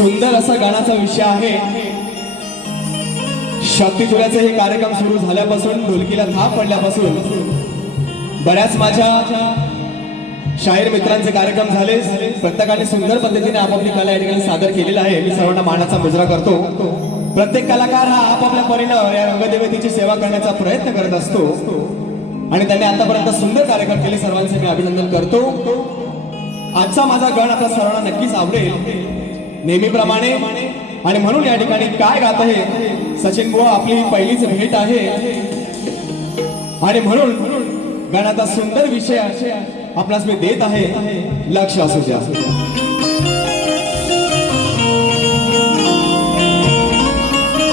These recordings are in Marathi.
सुंदर असा गाण्याचा विषय आहे। शक्तिजुल्याचे हे कार्यक्रम सुरू झाल्यापासून ढोलकीला थाप पडल्यापासून बऱ्याच माझ्या शाहीर मित्रांचे कार्यक्रम झाले। प्रत्येकाने सुंदर पद्धतीने आपापली कला या ठिकाणी सादर केलेला आहे। मी सर्वांना मानाचा मुजरा करतो। प्रत्येक कलाकार हा आपापल्या परीनं या रंगदेवतेची सेवा करण्याचा प्रयत्न करत असतो आणि त्यांनी आतापर्यंत सुंदर कार्यक्रम केले। सर्वांचे मी अभिनंदन करतो। आजचा माझा गण आपल्या सर्वांना नक्कीच आवडेल नेहमीप्रमाणे आणि म्हणून या ठिकाणी काय गात आहे सचिन बुवा, आपली ही पहिलीच भेट आहे आणि म्हणून गाण्याचा सुंदर विषय आपणास मी देत आहे। लक्ष असू द्या।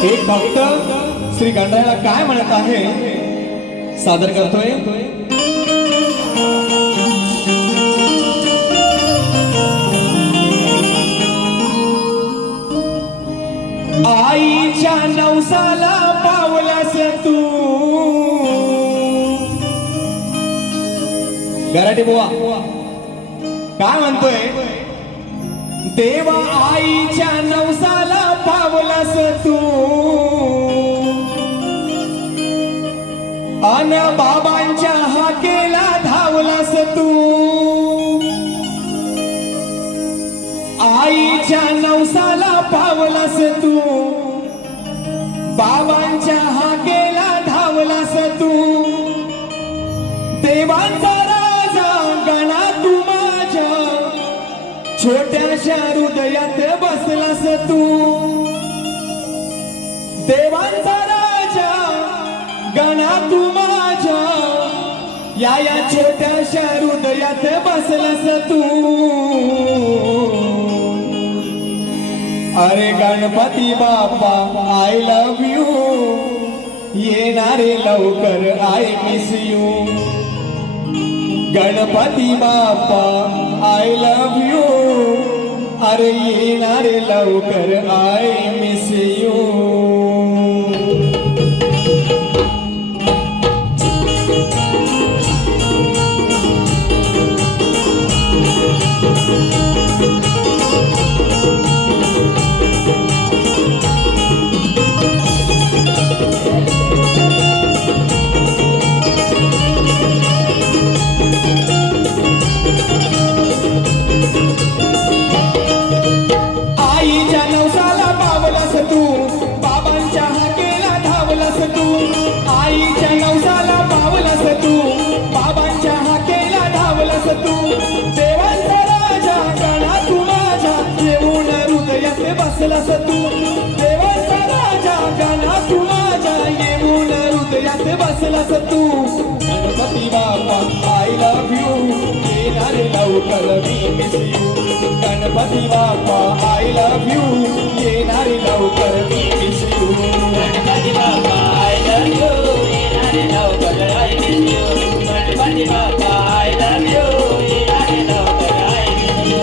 एक भक्त श्री गणरायाला काय म्हणत आहे सादर करतोय। आईच्या नवसाला पावलास तू, गराटे बुवा काय म्हणतोय। देवा आईच्या नवसाला पावलास तू अन बाबांच्या हाकेला धावलास तू। आईच्या नवसाला पावलास तू बाबांच्या हाकेला धावलास तू। देवांचा राजा गणा तू माझ्या छोट्याशा हृदयात बसलास तू। देवांचा राजा गणा तू माझ्या या छोट्याशा हृदयात बसलास तू। अरे Ganpati Bappa I love you, येणारे लवकर I miss you. Ganpati Bappa I love you, अरे येणारे लवकर आय मिस यू। बसलास तू देवाचा राजा गणा तू माझ्या येऊन हृदयात बसलास तू। Ganpati Bappa I love you, येणारे लवकर मी miss you. Ganpati Bappa I love you, येणारे लवकर मी miss you. Ganpati Bappa I love you, येणारे लवकर I miss you. Ganpati Bappa I love you, येणारे लवकर आय मिस यू।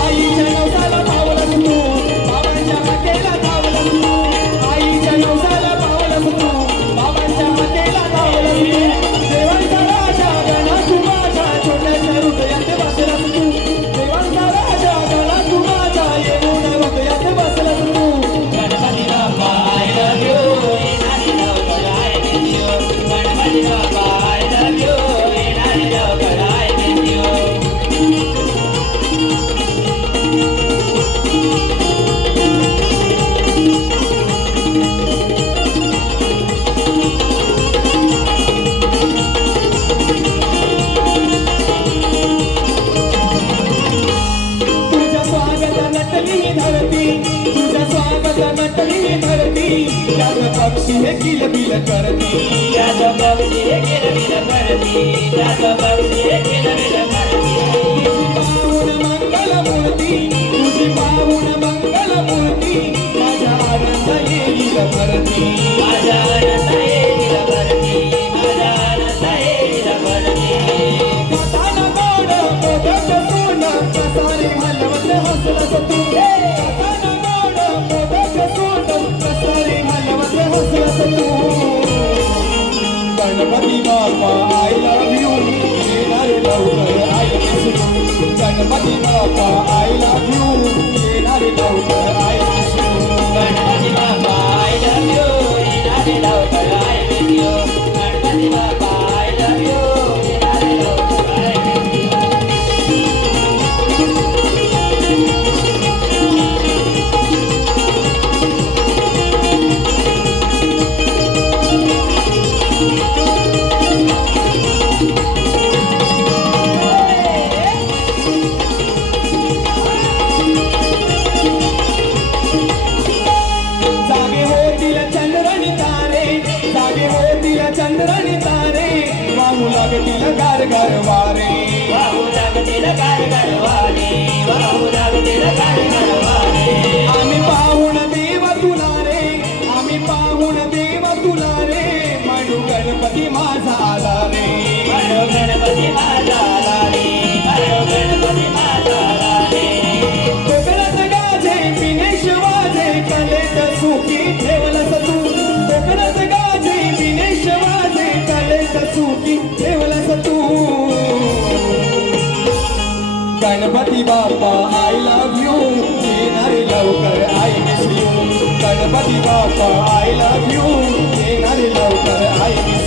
आईच्या नवसाला पावलास तू बाबांच्या हाकेला धावलास तू। आईच्या नवसाला पावलास तू बाबांच्या हाकेला धावलास तू। देवांचा राजा गणा तू माझ्या छोट्याशा हृदयात बसलास तू। देवांचा राजा गणा तू माझ्या येऊन हृदयात बसलास तू। Ganpati Bappa I love you, येणारे लवकर I miss you. Ganpati Bappa I love you, येणारे लवकर आय मिस यू। पक्षी हे किलबिल करती, त्याचा पक्षी हे किलबिल करती, त्याचा पक्षी हे किलबिल करती। तुझी पाहून मंगल मूर्ती, तुझी पाहून मंगल मूर्ती, माझ्या आनंद येईल भरती, माझ्या आनंद येईल भरती, माझ्या आनंद येईल भरती। कथान गोड मोदक सोन कसारे हलवत हसलास तू। कथान गोड मोदक सोन कसारे हलवत हसलास तू। Ganpati Bappa I love you, येणारे लवकर I miss you. Ganpati Bappa I love you, येणारे लवकर Ganpati Bappa I love you येणार लवकर I miss you Ganpati Bappa I love you येणार लवकर आय मिस